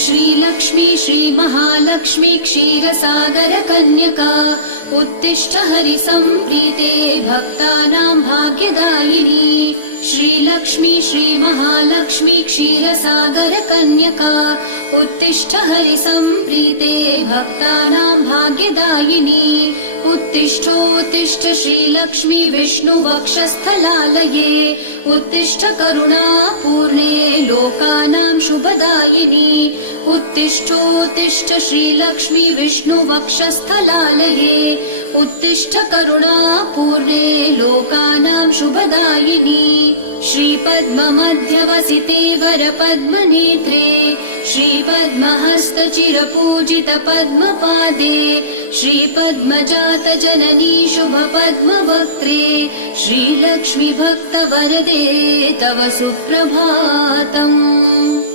श्रीलक्ष्मी श्रीमहालक्ष्मी क्षीरसागर कन्यका उत्तिष्ठ हरिसम्प्रीते भक्तानां भाग्यदायिनी। श्रीलक्ष्मी श्रीमहालक्ष्मी क्षीरसागर कन्यका उत्तिष्ठ हरिसम्प्रीते भक्तानां भाग्यदायिनी। उत्तिष्ठोत्तिष्ठ श्रीलक्ष्मी विष्णुवक्षस्थलालये उत्तिष्ठ करुणापूर्णे लोकानां शुभदायिनी। उत्तिष्ठोत्तिष्ठ श्रीलक्ष्मी विष्णुवक्षस्थलालये उत्तिष्ठ करुणापूर्णे लोकानां शुभदायिनी। श्रीपद्ममध्यवसिते वरपद्मनेत्रे श्रीपद्महस्तचिरपूजित पद्मपादे श्रीपद्मजात जननी शुभपद्मवक्त्रे श्रीलक्ष्मी भक्तवरदे तव सुप्रभातम्।